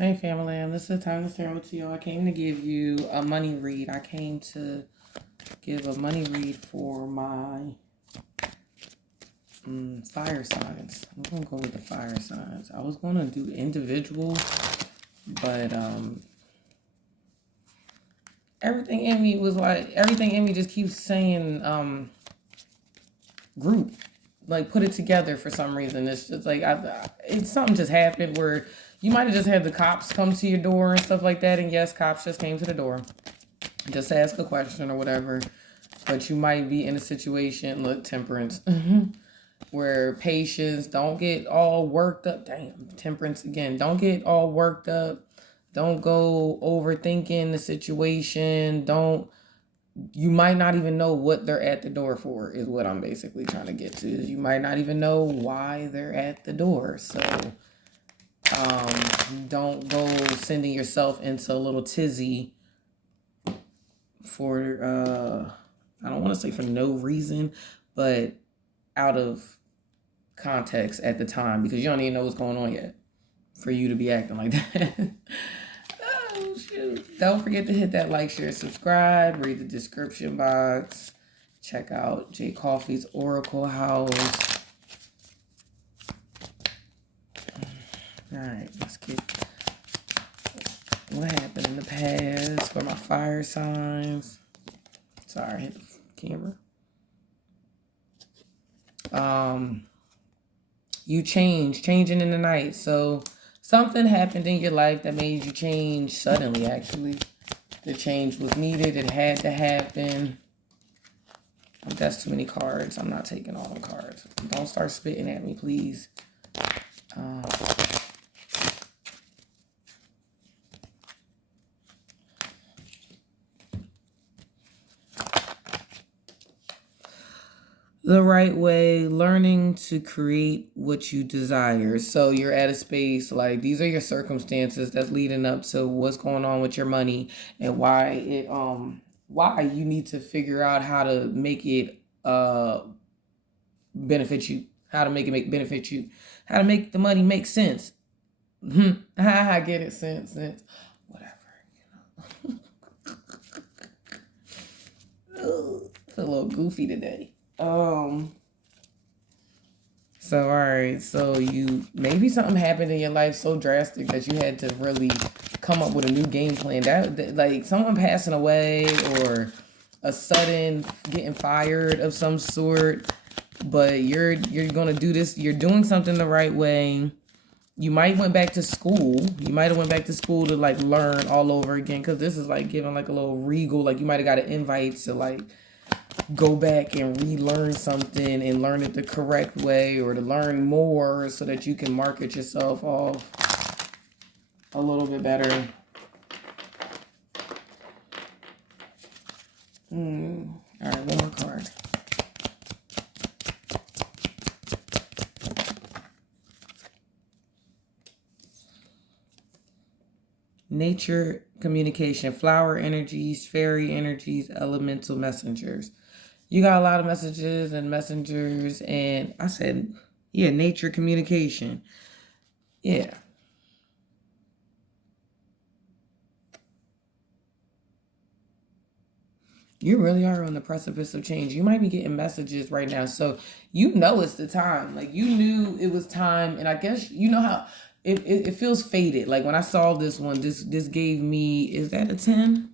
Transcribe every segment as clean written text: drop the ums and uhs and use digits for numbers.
Hey Famalam, this is Time to Tarot to you. I came to give you a money read. I came to give a money read for my fire signs. I'm going to go with the fire signs. I was going to do individual, but everything in me just keeps saying group. Like, put it together for some reason. It's just like, it's something just happened where you might have just had the cops come to your door and stuff like that. And yes, cops just came to the door. Just ask a question or whatever. But you might be in a situation, look, temperance, where patience, don't get all worked up. Damn, temperance again. Don't get all worked up. Don't go overthinking the situation. You might not even know what they're at the door for, is what I'm basically trying to get to. You might not even know why they're at the door. So don't go sending yourself into a little tizzy for, I don't want to say for no reason, but out of context at the time, because you don't even know what's going on yet for you to be acting like that. Oh, shoot. Don't forget to hit that like, share, subscribe, read the description box, check out J Coffee's Oracle House. All right, let's get what happened in the past for my fire signs. Sorry, I hit the camera. You changing in the night. So something happened in your life that made you change suddenly, actually. The change was needed. It had to happen. That's too many cards. I'm not taking all the cards. Don't start spitting at me, please. The right way, learning to create what you desire. So you're at a space, like, these are your circumstances that's leading up to what's going on with your money and why you need to figure out how to make it benefit you, how to make it benefit you, how to make the money make sense. I get it, sense, whatever, It's a little goofy today. So, all right, so maybe something happened in your life so drastic that you had to really come up with a new game plan. That like someone passing away or a sudden getting fired of some sort, but you're gonna do this. You're doing something the right way. You might went back to school. You might have went back to school to like learn all over again, because this is like giving like a little regal. Like you might have got an invite to like go back and relearn something and learn it the correct way, or to learn more so that you can market yourself off a little bit better. All right, one more card. Nature communication, flower energies, fairy energies, elemental messengers. You got a lot of messages and messengers, and I said, yeah, nature communication. Yeah. You really are on the precipice of change. You might be getting messages right now. So you know it's the time. Like you knew it was time. And I guess you know how it feels faded. Like when I saw this one, this gave me, is that a 10?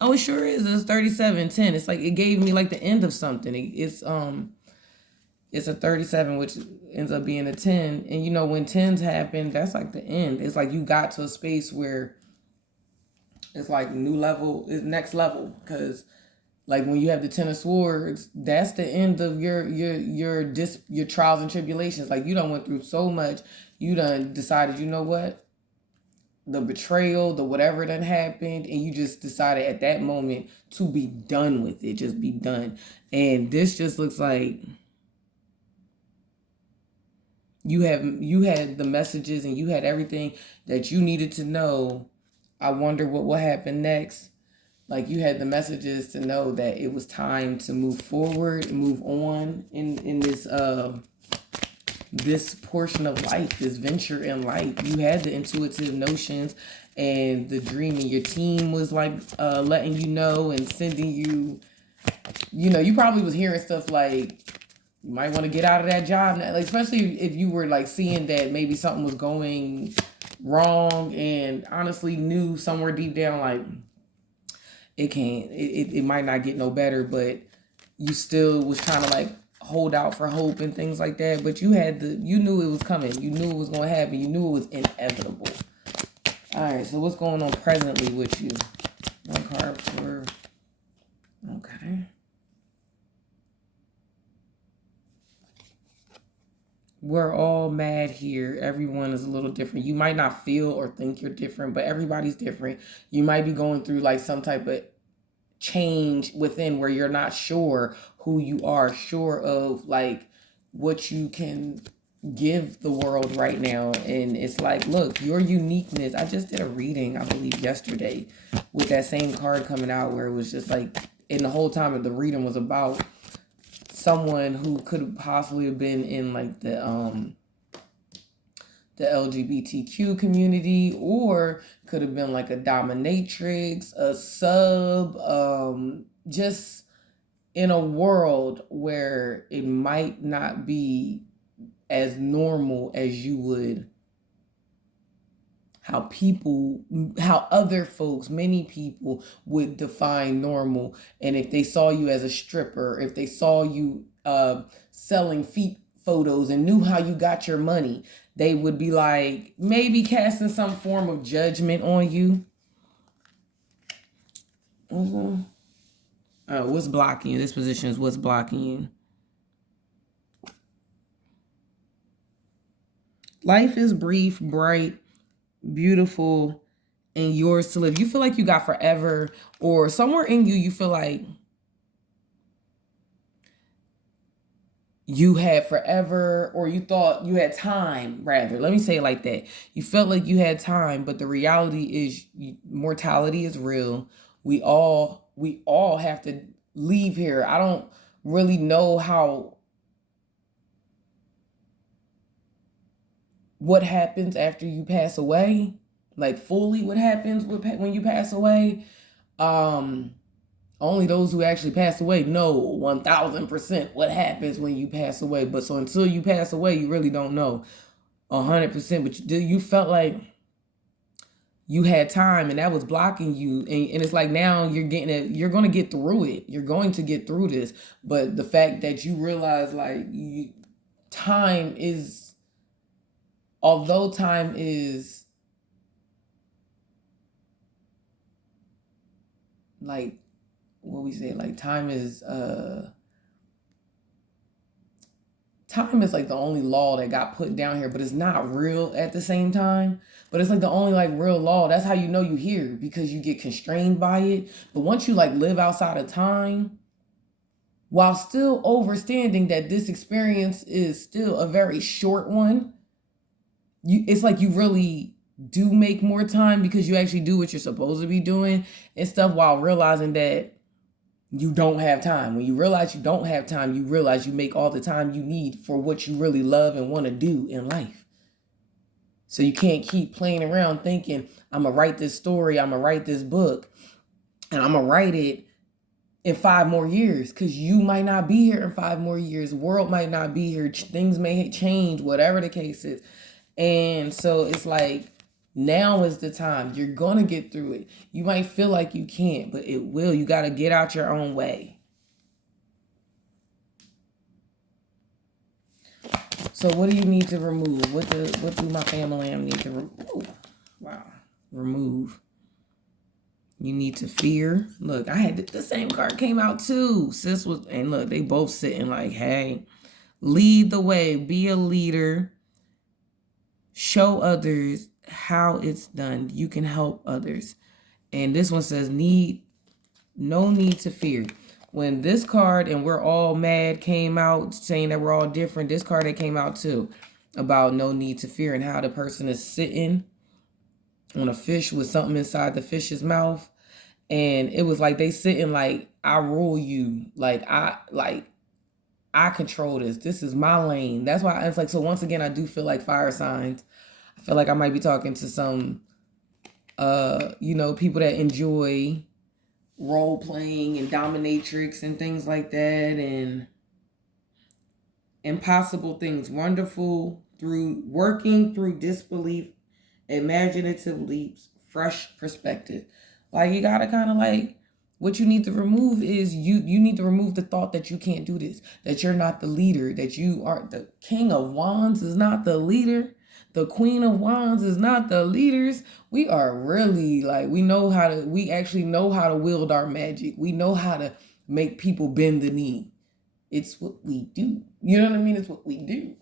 Oh, it sure is. It's 3710. It's like it gave me like the end of something. It's a 37, which ends up being a 10. And you know, when 10s happen, that's like the end. It's like you got to a space where it's like new level, is next level. Because like when you have the 10 of swords, that's the end of your trials and tribulations. Like you done went through so much. You done decided, you know what? The betrayal, the whatever done happened, and you just decided at that moment to be done with it. Just be done. And this just looks like you had the messages and you had everything that you needed to know. I wonder what will happen next. Like you had the messages to know that it was time to move forward, move on in this this portion of life, this venture in life. You had the intuitive notions and the dreaming. Your team was like letting you know and sending you, you probably was hearing stuff like, you might want to get out of that job now. Like, especially if you were like seeing that maybe something was going wrong and honestly knew somewhere deep down like it might not get no better, but you still was trying to like hold out for hope and things like that. But you knew it was coming. You knew it was going to happen. You knew it was inevitable. All right, so what's going on presently with you? One card for, okay. We're all mad here. Everyone is a little different. You might not feel or think you're different, but everybody's different. You might be going through like some type of change within where you're not sure who you are, sure of like what you can give the world right now. And it's like, look, your uniqueness. I just did a reading, I believe yesterday, with that same card coming out where it was just like, and the whole time the reading was about someone who could possibly have been in like the LGBTQ community, or could have been like a dominatrix, a sub, just in a world where it might not be as normal as you would, how other folks, many people would define normal. And if they saw you as a stripper, if they saw you selling feet photos and knew how you got your money, they would be like maybe casting some form of judgment on you. What's blocking you? This position is what's blocking you. Life is brief, bright, beautiful, and yours to live. You feel like you got forever, or somewhere in you feel like you had forever, or you thought you had time, rather. Let me say it like that. You felt like you had time, but the reality is mortality is real. We all have to leave here. I don't really know what happens after you pass away, like fully what happens when you pass away. Only those who actually pass away know 1000% what happens when you pass away. But so until you pass away, you really don't know 100%. But you felt like you had time, and that was blocking you. And it's like now you're going to get through it. You're going to get through this. But the fact that you realize like time is, although time is like, what we say, like time is like the only law that got put down here, but it's not real at the same time. But it's like the only like real law. That's how you know you here, because you get constrained by it. But once you like live outside of time, while still understanding that this experience is still a very short one, it's like you really do make more time, because you actually do what you're supposed to be doing and stuff, while realizing that you don't have time. When you realize you don't have time, you realize you make all the time you need for what you really love and want to do in life. So you can't keep playing around thinking, I'm going to write this story, I'm going to write this book, and I'm going to write it in 5 more years, because you might not be here in 5 more years. The world might not be here. Things may change, whatever the case is. And so it's like, now is the time. You're going to get through it. You might feel like you can't, but it will. You got to get out your own way. So what do you need to remove? What do my Famalam need to remove? Wow. Remove. You need to fear. Look, I had the same card came out too. Sis was, and look, they both sitting like, hey, lead the way. Be a leader. Show others how it's done. You can help others. And this one says no need to fear. When this card and we're all mad came out, saying that we're all different, this card that came out too, about no need to fear, and how the person is sitting on a fish with something inside the fish's mouth. And it was like they sitting like, I rule you. Like I control this. This is my lane. That's why it's like, so once again, I do feel like fire signs. I feel like I might be talking to some, people that enjoy role playing and dominatrix and things like that, and impossible things, wonderful through working through disbelief, imaginative leaps, fresh perspective. Like, you gotta kind of like, what you need to remove is you need to remove the thought that you can't do this, that you're not the leader, that you are the King of Wands is not the leader, the Queen of Wands is not the leaders. We are really like, we actually know how to wield our magic. We know how to make people bend the knee. It's what we do. You know what I mean? It's what we do.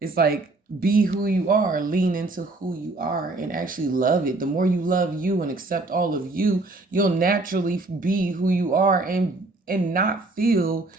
It's like, be who you are, lean into who you are, and actually love it. The more you love you and accept all of you, you'll naturally be who you are and not feel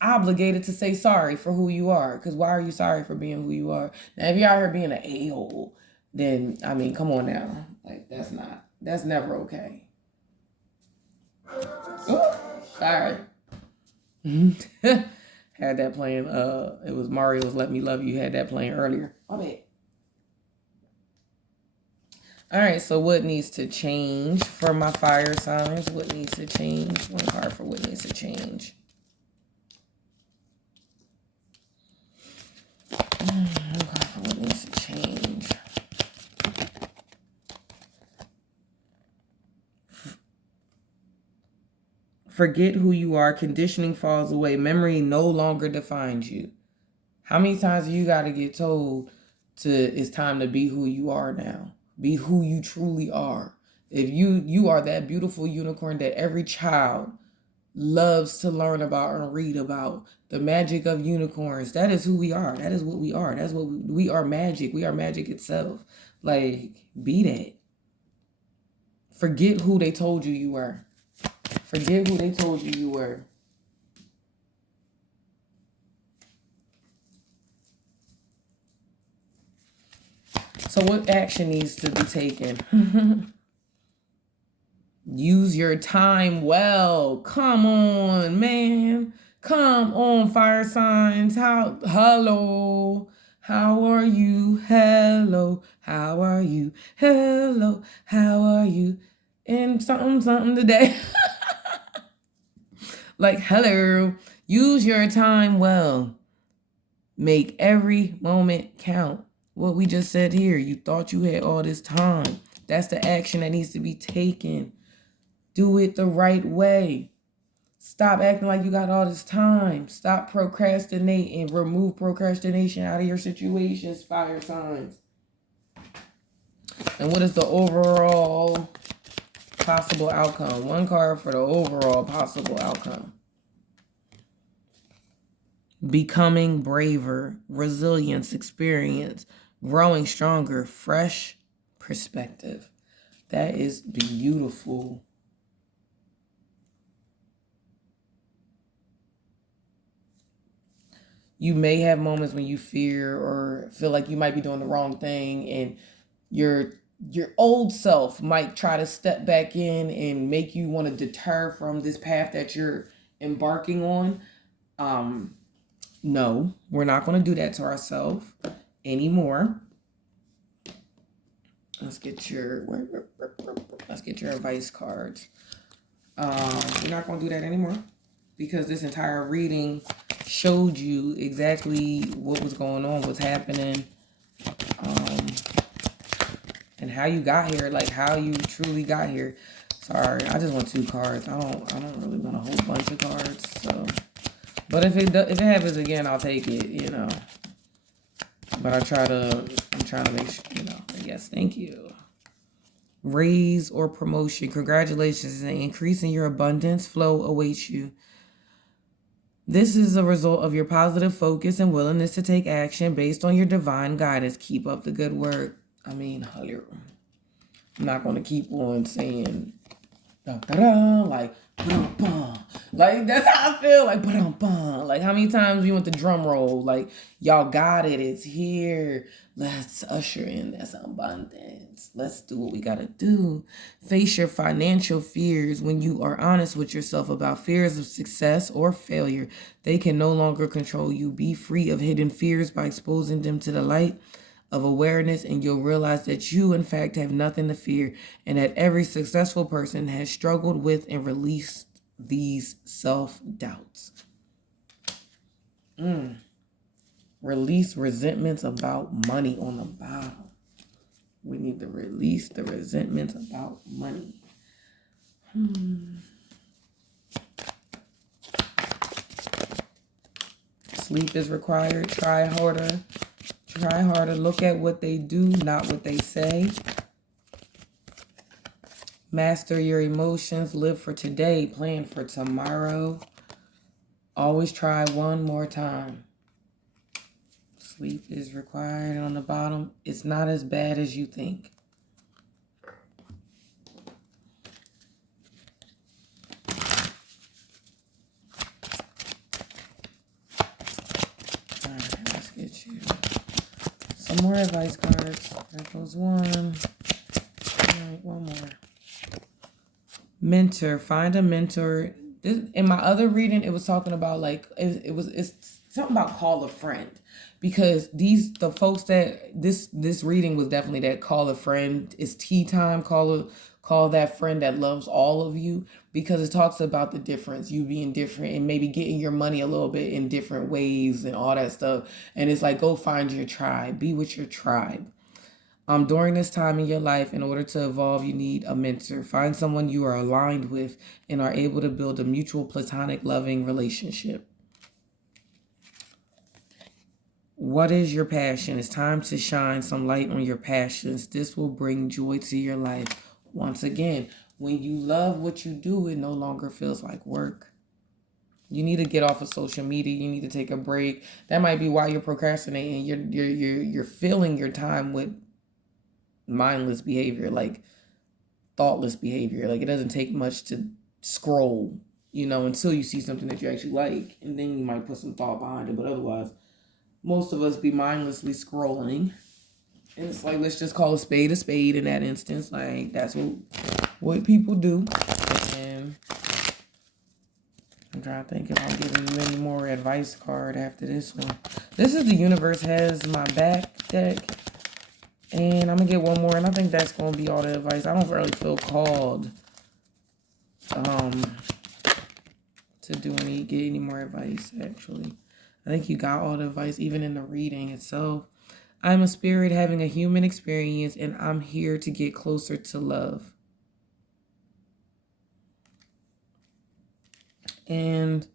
obligated to say sorry for who you are. Because why are you sorry for being who you are? Now, if you're out here being an a-hole, then, I mean, come on now. Like, that's never okay. Ooh, sorry. Had that playing, it was Mario's Let Me Love You, had that playing earlier. Okay. All right, so what needs to change for my fire signs? What needs to change? One card for what needs to change. One card for what needs to change. Forget who you are. Conditioning falls away. Memory no longer defines you. How many times do you got to get told it's time to be who you are now? Be who you truly are. If you are that beautiful unicorn that every child loves to learn about and read about, the magic of unicorns, that is who we are. That is what we are. That's what we are. Magic. We are magic itself. Like, be that. Forget who they told you you were. Forget who they told you you were. So what action needs to be taken? Use your time well. Come on, man. Come on, fire signs. Hello. How are you? Hello. How are you? Hello. How are you? And something today. Like, hello, use your time well. Make every moment count. What we just said here, you thought you had all this time. That's the action that needs to be taken. Do it the right way. Stop acting like you got all this time. Stop procrastinating. Remove procrastination out of your situations, fire signs. And what is the overall possible outcome? One card for the overall possible outcome. Becoming braver, resilience, experience, growing stronger, fresh perspective. That is beautiful. You may have moments when you fear or feel like you might be doing the wrong thing, and your old self might try to step back in and make you want to deter from this path that you're embarking on. No, we're not going to do that to ourselves anymore. Let's get your advice cards. We're not going to do that anymore, because this entire reading showed you exactly what was going on, what's happening, and how you got here, like how you truly got here. Sorry, I just want 2 cards. I don't really want a whole bunch of cards. So, but if it happens again, I'll take it. You know. But I'm trying to make sure. You know. Yes, thank you. Raise or promotion. Congratulations, and increasing your abundance flow awaits you. This is a result of your positive focus and willingness to take action based on your divine guidance. Keep up the good work. I mean, I'm not going to keep on saying dun, dun, dun, like, bum, bum. Like, that's how I feel. Like, bum, bum. Like, how many times we want the drum roll? Like, y'all got it. It's here. Let's usher in this abundance. Let's do what we gotta do. Face your financial fears. When you are honest with yourself about fears of success or failure, they can no longer control you. Be free of hidden fears by exposing them to the light of awareness, and you'll realize that you, in fact, have nothing to fear, and that every successful person has struggled with and released these self-doubts. Release resentments about money on the bottom. We need to release the resentments about money. Sleep is required. Try harder. Try harder. Look at what they do, not what they say. Master your emotions. Live for today. Plan for tomorrow. Always try one more time. Sleep is required. On the bottom, it's not as bad as you think. All right, let's get you some more advice cards. There goes one. All right, one more. Mentor. Find a mentor. In my other reading, it was talking about like it's something about call a friend, because the folks that this reading was definitely that call a friend. It's tea time. Call that friend that loves all of you, because it talks about the difference, you being different and maybe getting your money a little bit in different ways and all that stuff. And it's like, go find your tribe. Be with your tribe. During this time in your life, in order to evolve, you need a mentor. Find someone you are aligned with and are able to build a mutual, platonic, loving relationship. What is your passion? It's time to shine some light on your passions. This will bring joy to your life. Once again, when you love what you do, it no longer feels like work. You need to get off of social media. You need to take a break. That might be why you're procrastinating. You're filling your time with mindless behavior, like thoughtless behavior. Like, it doesn't take much to scroll, until you see something that you actually like, and then you might put some thought behind it. But otherwise, most of us be mindlessly scrolling, and it's like, let's just call a spade in that instance. Like, that's what people do. And I'm trying to think if I'm giving you any more advice card after this one. This is the Universe Has My Back deck. And I'm going to get one more, and I think that's going to be all the advice. I don't really feel called to get any more advice, actually. I think you got all the advice, even in the reading itself. I'm a spirit having a human experience, and I'm here to get closer to love. And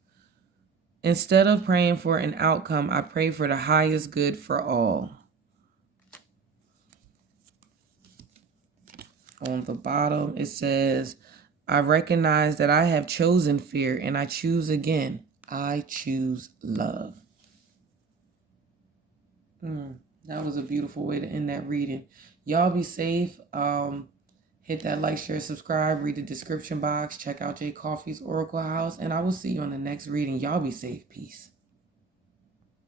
instead of praying for an outcome, I pray for the highest good for all. On the bottom, it says, I recognize that I have chosen fear and I choose again. I choose love. That was a beautiful way to end that reading. Y'all be safe. Hit that like, share, subscribe, read the description box, check out Jay Coffee's Oracle House, and I will see you on the next reading. Y'all be safe. Peace.